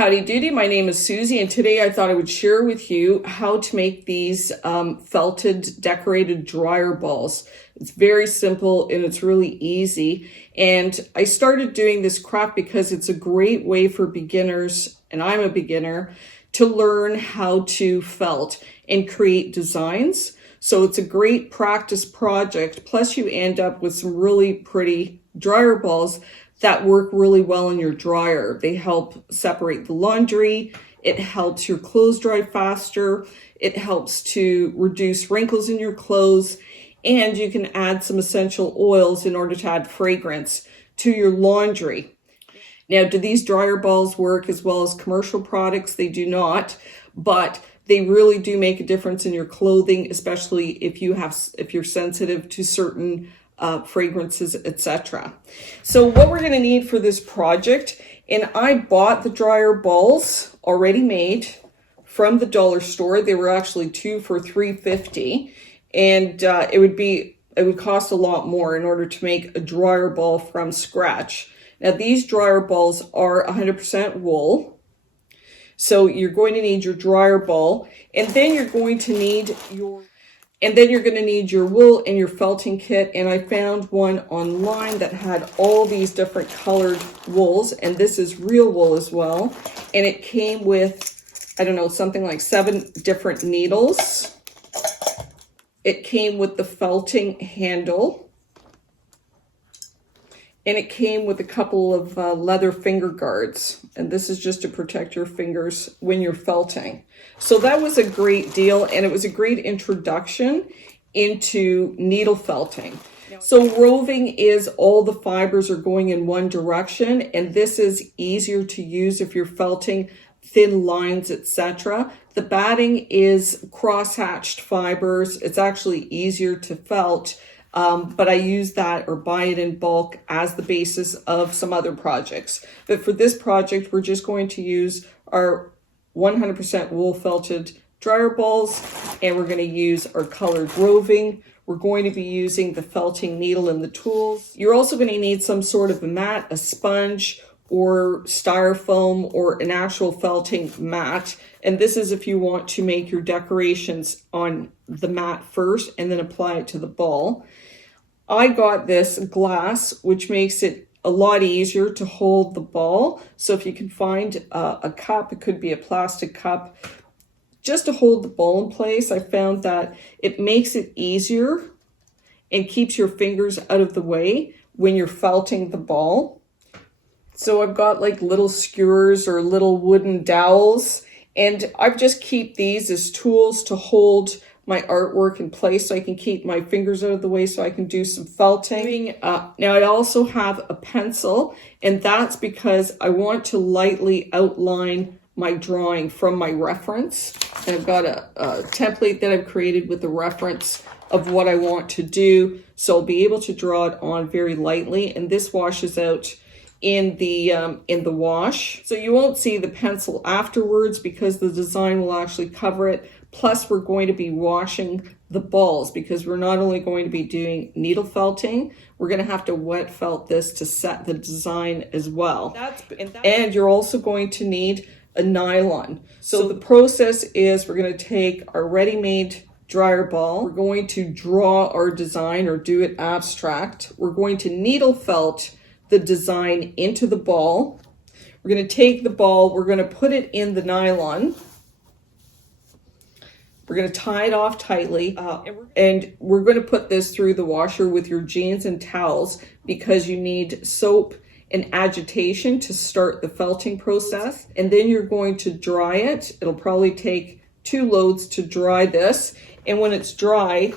Howdy doody, my name is Susie, and today I thought I would share with you how to make these felted decorated dryer balls. It's very simple and it's really easy. And I started doing this craft because it's a great way for beginners, and I'm a beginner, to learn how to felt and create designs. So it's a great practice project. Plus you end up with some really pretty dryer balls that work really well in your dryer. They help separate the laundry. It helps your clothes dry faster. It helps to reduce wrinkles in your clothes. And you can add some essential oils in order to add fragrance to your laundry. Now, do these dryer balls work as well as commercial products? They do not, but they really do make a difference in your clothing, especially if you're sensitive to certain fragrances, etc. So what we're going to need for this project, and I bought the dryer balls already made from the dollar store. They were actually 2 for $3.50, and it would cost a lot more in order to make a dryer ball from scratch. Now these dryer balls are 100% wool. So you're going to need your dryer ball, and then you're going to need your wool and your felting kit. And I found one online that had all these different colored wools, and this is real wool as well. And it came with, I don't know, something like 7 different needles. It came with the felting handle. And it came with a couple of leather finger guards. And this is just to protect your fingers when you're felting. So that was a great deal, and it was a great introduction into needle felting. So roving is all the fibers are going in one direction, and this is easier to use if you're felting thin lines, etc. The batting is cross-hatched fibers. It's actually easier to felt. But I use that or buy it in bulk as the basis of some other projects. But for this project, we're just going to use our 100% wool felted dryer balls, and we're going to use our colored roving. We're going to be using the felting needle and the tools. You're also going to need some sort of a mat, a sponge, or styrofoam, or an actual felting mat. And this is if you want to make your decorations on the mat first and then apply it to the ball. I got this glass, which makes it a lot easier to hold the ball. So if you can find a cup, it could be a plastic cup, just to hold the ball in place. I found that it makes it easier and keeps your fingers out of the way when you're felting the ball. So I've got like little skewers or little wooden dowels, and I just keep these as tools to hold my artwork in place so I can keep my fingers out of the way so I can do some felting. Now I also have a pencil, and that's because I want to lightly outline my drawing from my reference. And I've got a template that I've created with the reference of what I want to do. So I'll be able to draw it on very lightly, and this washes out in the wash. So you won't see the pencil afterwards because the design will actually cover it. Plus we're going to be washing the balls because we're not only going to be doing needle felting, we're going to have to wet felt this to set the design as well. And you're also going to need a nylon. So the process is we're going to take our ready-made dryer ball. We're going to draw our design or do it abstract. We're going to needle felt the design into the ball. We're going to take the ball, we're going to put it in the nylon. We're going to tie it off tightly, and we're going to put this through the washer with your jeans and towels because you need soap and agitation to start the felting process. And then you're going to dry it. It'll probably take 2 loads to dry this. And when it's dry,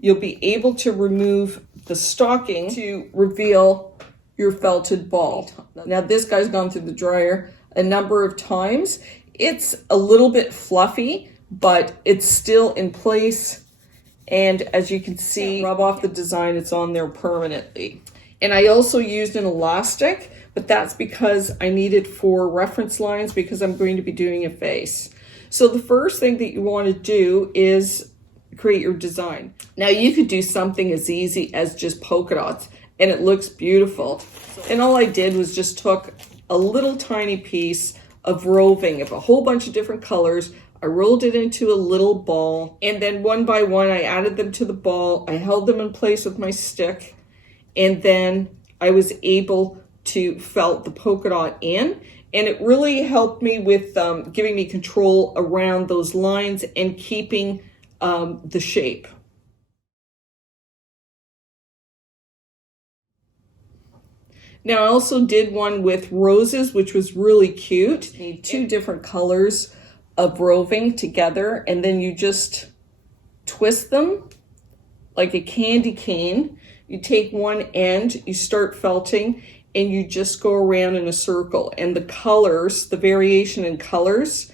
you'll be able to remove the stocking to reveal your felted ball. Now this guy's gone through the dryer a number of times. It's a little bit fluffy, but it's still in place. And as you can see, rub off the design, it's on there permanently. And I also used an elastic, but that's because I need it for reference lines because I'm going to be doing a face. So the first thing that you want to do is create your design. Now you could do something as easy as just polka dots, and it looks beautiful. And all I did was just took a little tiny piece of roving of a whole bunch of different colors. I rolled it into a little ball, and then one by one I added them to the ball. I held them in place with my stick, and then I was able to felt the polka dot in, and it really helped me with giving me control around those lines and keeping the shape. Now I also did one with roses, which was really cute. You need two different colors of roving together, and then you just twist them like a candy cane. You take one end, you start felting, and you just go around in a circle. And the colors, the variation in colors,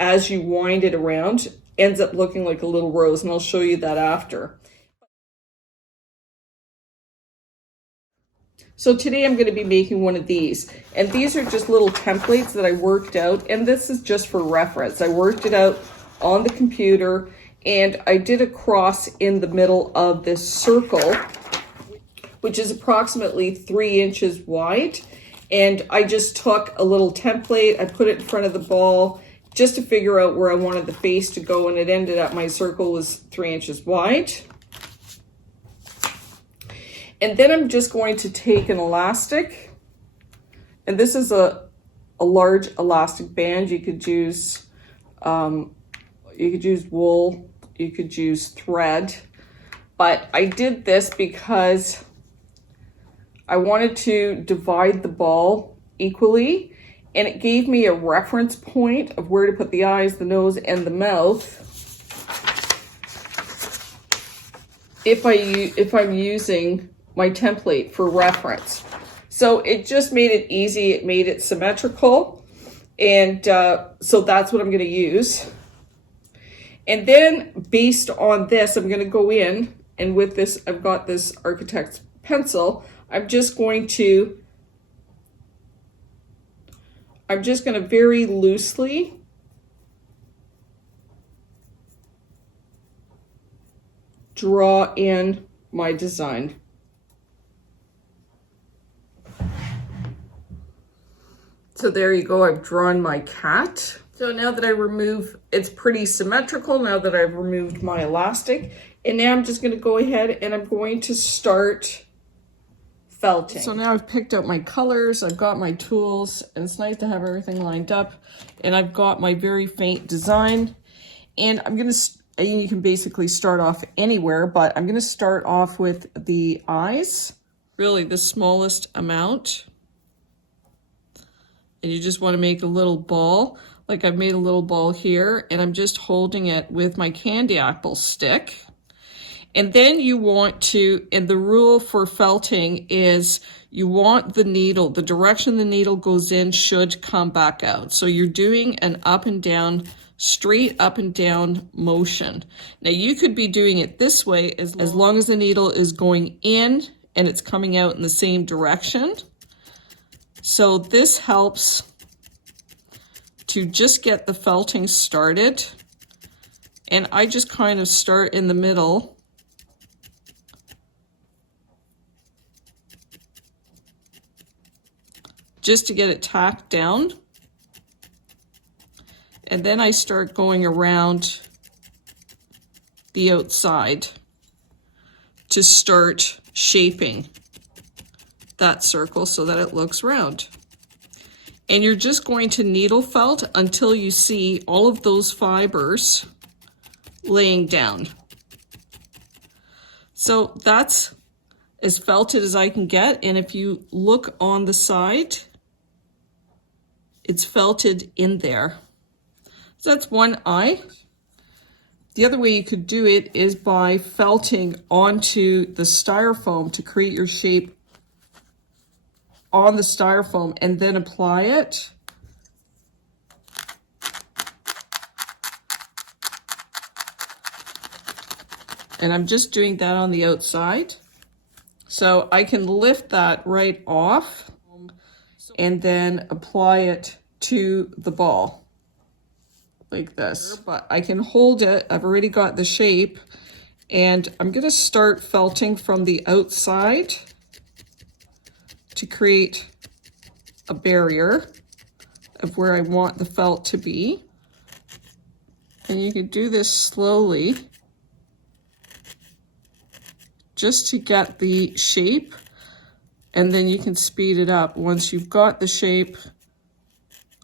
as you wind it around, ends up looking like a little rose, and I'll show you that after. So today I'm going to be making one of these, and these are just little templates that I worked out, and this is just for reference. I worked it out on the computer, and I did a cross in the middle of this circle, which is approximately 3 inches wide, and I just took a little template, I put it in front of the ball just to figure out where I wanted the face to go, and it ended up my circle was 3 inches wide. And then I'm just going to take an elastic, and this is a large elastic band. You could use wool, you could use thread, but I did this because I wanted to divide the ball equally, and it gave me a reference point of where to put the eyes, the nose, and the mouth if I'm using my template for reference. So it just made it easy, it made it symmetrical, and so that's what I'm going to use. And then based on this, I'm going to go in, and with this, I've got this architect's pencil, I'm just going to very loosely draw in my design. So there you go, I've drawn my cat. So now that it's pretty symmetrical now that I've removed my elastic. And now I'm just gonna go ahead and I'm going to start felting. So now I've picked out my colors, I've got my tools, and it's nice to have everything lined up. And I've got my very faint design. And you can basically start off anywhere, but I'm gonna start off with the eyes, really the smallest amount. And you just want to make a little ball, like I've made a little ball here, and I'm just holding it with my candy apple stick. And then you want to, and the rule for felting is you want the needle, the direction the needle goes in should come back out. So you're doing an up and down, straight up and down motion. Now you could be doing it this way as long as the needle is going in and it's coming out in the same direction. So this helps to just get the felting started. And I just kind of start in the middle. Just to get it tacked down. And then I start going around the outside to start shaping that circle so that it looks round. And you're just going to needle felt until you see all of those fibers laying down. So that's as felted as I can get. And if you look on the side, it's felted in there. So that's one eye. The other way you could do it is by felting onto the styrofoam to create your shape on the styrofoam and then apply it. And I'm just doing that on the outside. So I can lift that right off and then apply it to the ball like this. But I can hold it, I've already got the shape, and I'm gonna start felting from the outside to create a barrier of where I want the felt to be. And you can do this slowly just to get the shape, and then you can speed it up once you've got the shape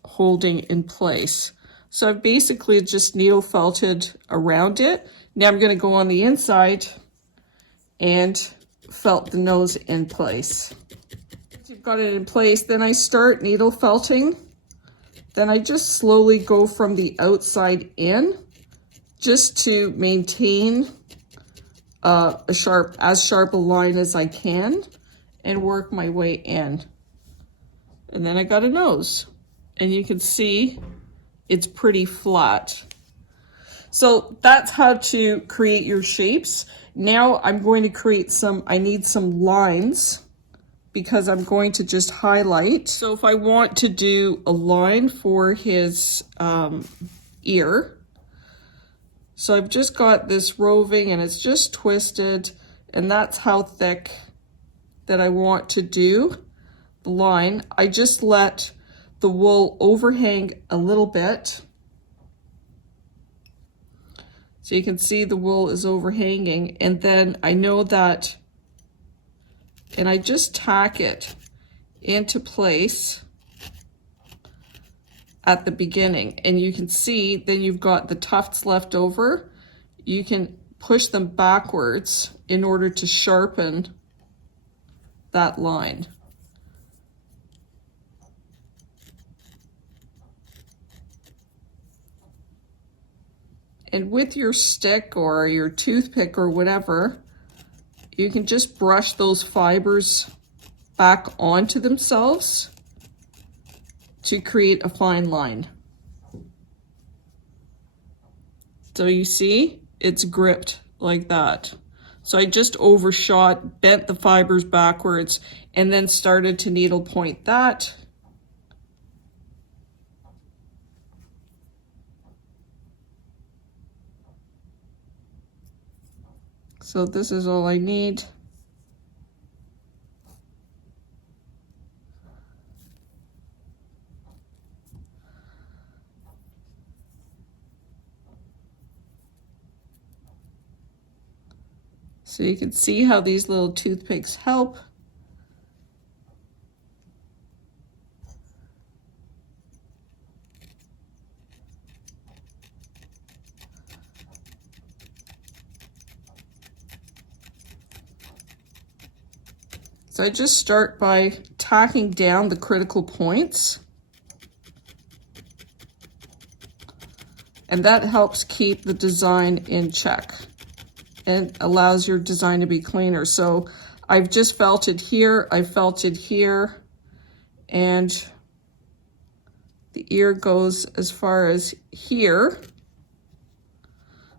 holding in place. So I've basically just needle felted around it. Now I'm going to go on the inside and felt the nose in place. Once you've got it in place, then I start needle felting. Then I just slowly go from the outside in just to maintain as sharp a line as I can and work my way in. And then I got a nose, and you can see it's pretty flat. So that's how to create your shapes. Now I'm going to create I need some lines because I'm going to just highlight. So if I want to do a line for his ear, so I've just got this roving and it's just twisted, and that's how thick that I want to do the line. I just let the wool overhang a little bit. So you can see the wool is overhanging, and then I know that, and I just tack it into place at the beginning, and you can see then you've got the tufts left over. You can push them backwards in order to sharpen that line. And with your stick or your toothpick or whatever, you can just brush those fibers back onto themselves to create a fine line. So you see, it's gripped like that. So I just overshot, bent the fibers backwards, and then started to needle point that. So this is all I need. So you can see how these little toothpicks help. So I just start by tacking down the critical points. And that helps keep the design in check and allows your design to be cleaner. So I've just felted here, I felted here, and the ear goes as far as here.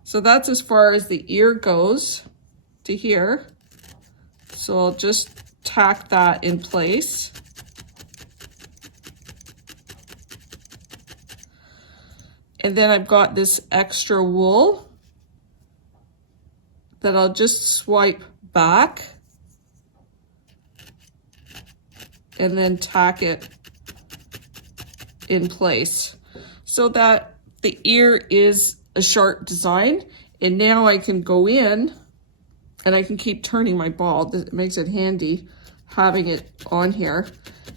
So that's as far as the ear goes to here. So I'll just tack that in place. And then I've got this extra wool that I'll just swipe back and then tack it in place so that the ear is a sharp design. And now I can go in and I can keep turning my ball. It makes it handy having it on here.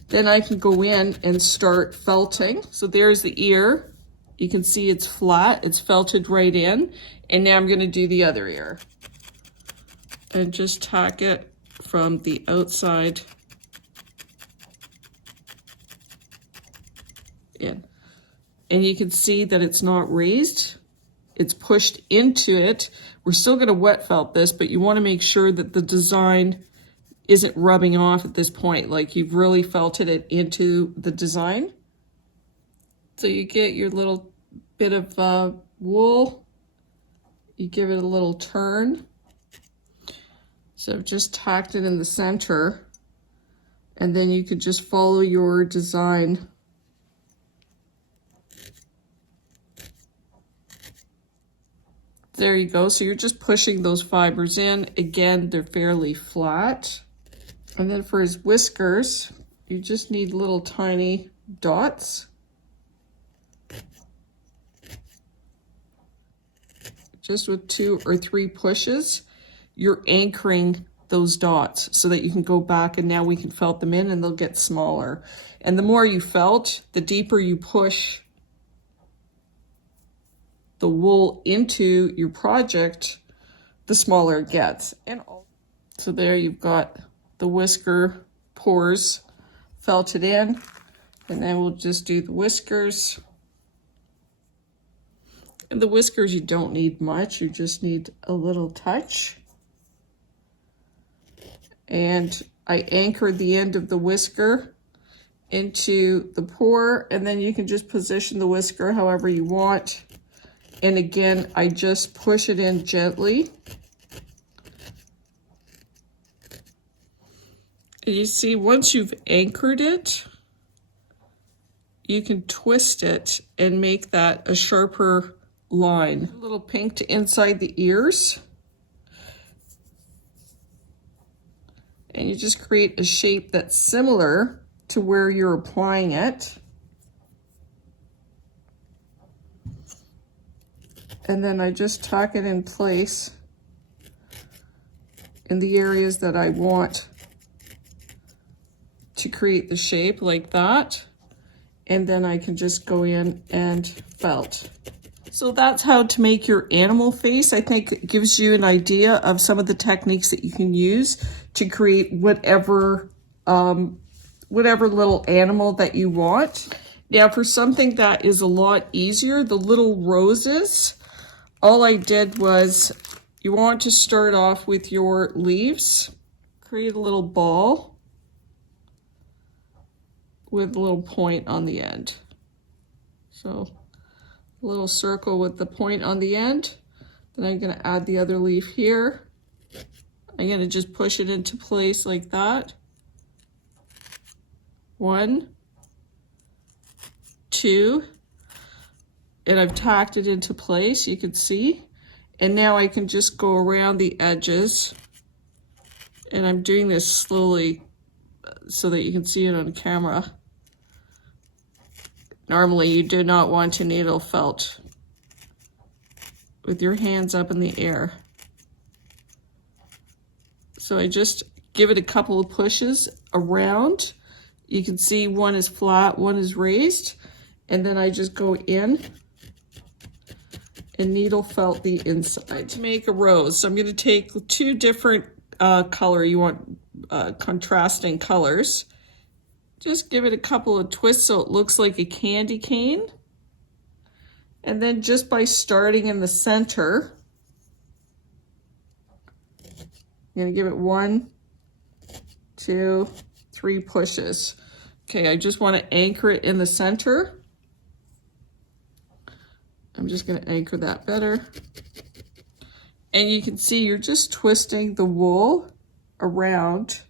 Then I can go in and start felting. So there's the ear. You can see it's flat, it's felted right in. And now I'm gonna do the other ear. And just tack it from the outside in. And you can see that it's not raised, it's pushed into it. We're still gonna wet felt this, but you wanna make sure that the design isn't rubbing off at this point, like you've really felted it into the design. So you get your little bit of wool, you give it a little turn. So I've just tacked it in the center, and then you could just follow your design. There you go. So you're just pushing those fibers in. Again, they're fairly flat. And then for his whiskers, you just need little tiny dots. just with 2 or 3 pushes, you're anchoring those dots so that you can go back, and now we can felt them in and they'll get smaller. And the more you felt, the deeper you push the wool into your project, the smaller it gets. And so there you've got the whisker pores felted in, and then we'll just do the whiskers. And the whiskers, you don't need much, you just need a little touch. And I anchored the end of the whisker into the pore, and then you can just position the whisker however you want. And again, I just push it in gently. And you see, once you've anchored it, you can twist it and make that a sharper line. A little pink to inside the ears. And you just create a shape that's similar to where you're applying it. And then I just tuck it in place in the areas that I want to create the shape, like that. And then I can just go in and felt. So that's how to make your animal face. I think it gives you an idea of some of the techniques that you can use to create whatever little animal that you want. Now for something that is a lot easier, the little roses, all I did was, you want to start off with your leaves, create a little ball with a little point on the end. So a little circle with the point on the end. Then I'm going to add the other leaf here. I'm going to just push it into place like that. 1, 2, and I've tacked it into place, you can see. And now I can just go around the edges, and I'm doing this slowly so that you can see it on camera. Normally you do not want to needle felt with your hands up in the air. So I just give it a couple of pushes around. You can see one is flat, one is raised, and then I just go in and needle felt the inside. To make a rose, so I'm going to take 2 different color, you want contrasting colors. Just give it a couple of twists so it looks like a candy cane. And then just by starting in the center, I'm going to give it 1, 2, 3 pushes. Okay, I just want to anchor it in the center. I'm just going to anchor that better. And you can see you're just twisting the wool around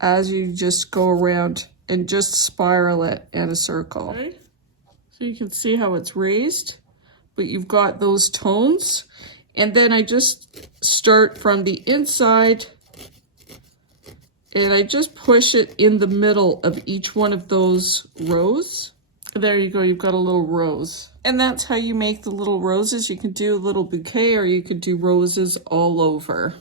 as you just go around and just spiral it in a circle. Okay. So you can see how it's raised, but you've got those tones. And then I just start from the inside and I just push it in the middle of each one of those rows. There you go, you've got a little rose. And that's how you make the little roses. You can do a little bouquet, or you could do roses all over.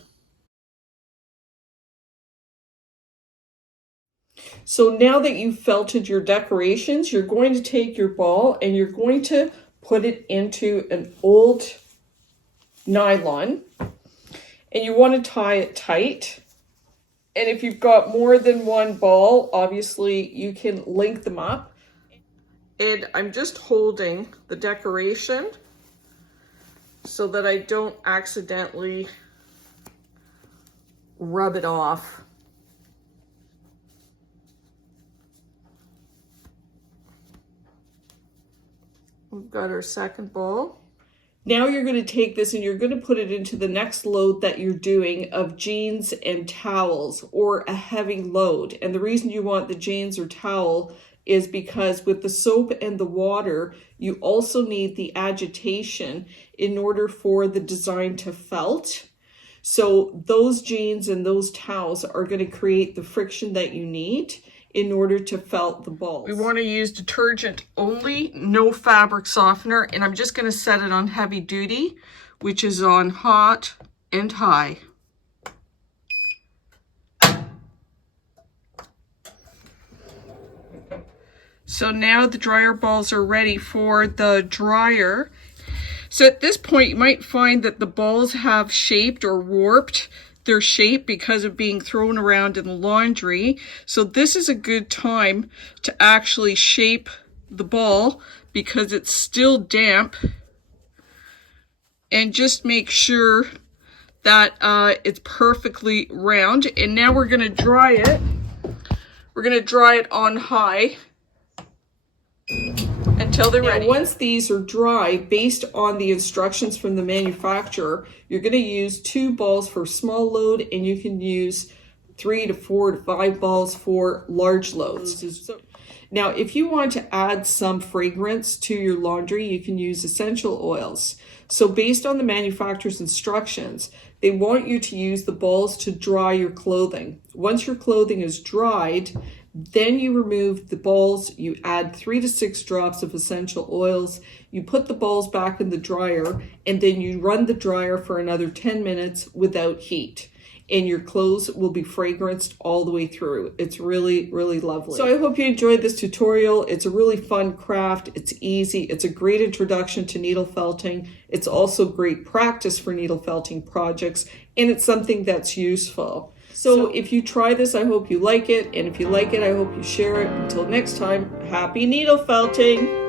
So now that you've felted your decorations, you're going to take your ball and you're going to put it into an old nylon, and you want to tie it tight. And if you've got more than one ball, obviously you can link them up. And I'm just holding the decoration so that I don't accidentally rub it off. We've got our second ball. Now you're going to take this and you're going to put it into the next load that you're doing of jeans and towels, or a heavy load. And the reason you want the jeans or towel is because with the soap and the water, you also need the agitation in order for the design to felt. So those jeans and those towels are going to create the friction that you need in order to felt the balls. We want to use detergent only, no fabric softener, and I'm just going to set it on heavy duty, which is on hot and high. So now the dryer balls are ready for the dryer. So at this point, you might find that the balls have shaped or warped their shape because of being thrown around in the laundry. So this is a good time to actually shape the ball because it's still damp. And just make sure that it's perfectly round. And now we're going to dry it. We're going to dry it on high until they're ready. Once these are dry, based on the instructions from the manufacturer, you're going to use 2 balls for small load, and you can use 3 to 4 to 5 balls for large loads. Now, if you want to add some fragrance to your laundry, you can use essential oils. So based on the manufacturer's instructions, they want you to use the balls to dry your clothing. Once your clothing is dried, then you remove the balls, you add 3 to 6 drops of essential oils, you put the balls back in the dryer, and then you run the dryer for another 10 minutes without heat. And your clothes will be fragranced all the way through. It's really, really lovely. So I hope you enjoyed this tutorial. It's a really fun craft. It's easy. It's a great introduction to needle felting. It's also great practice for needle felting projects, and it's something that's useful. So if you try this, I hope you like it. And if you like it, I hope you share it. Until next time, happy needle felting.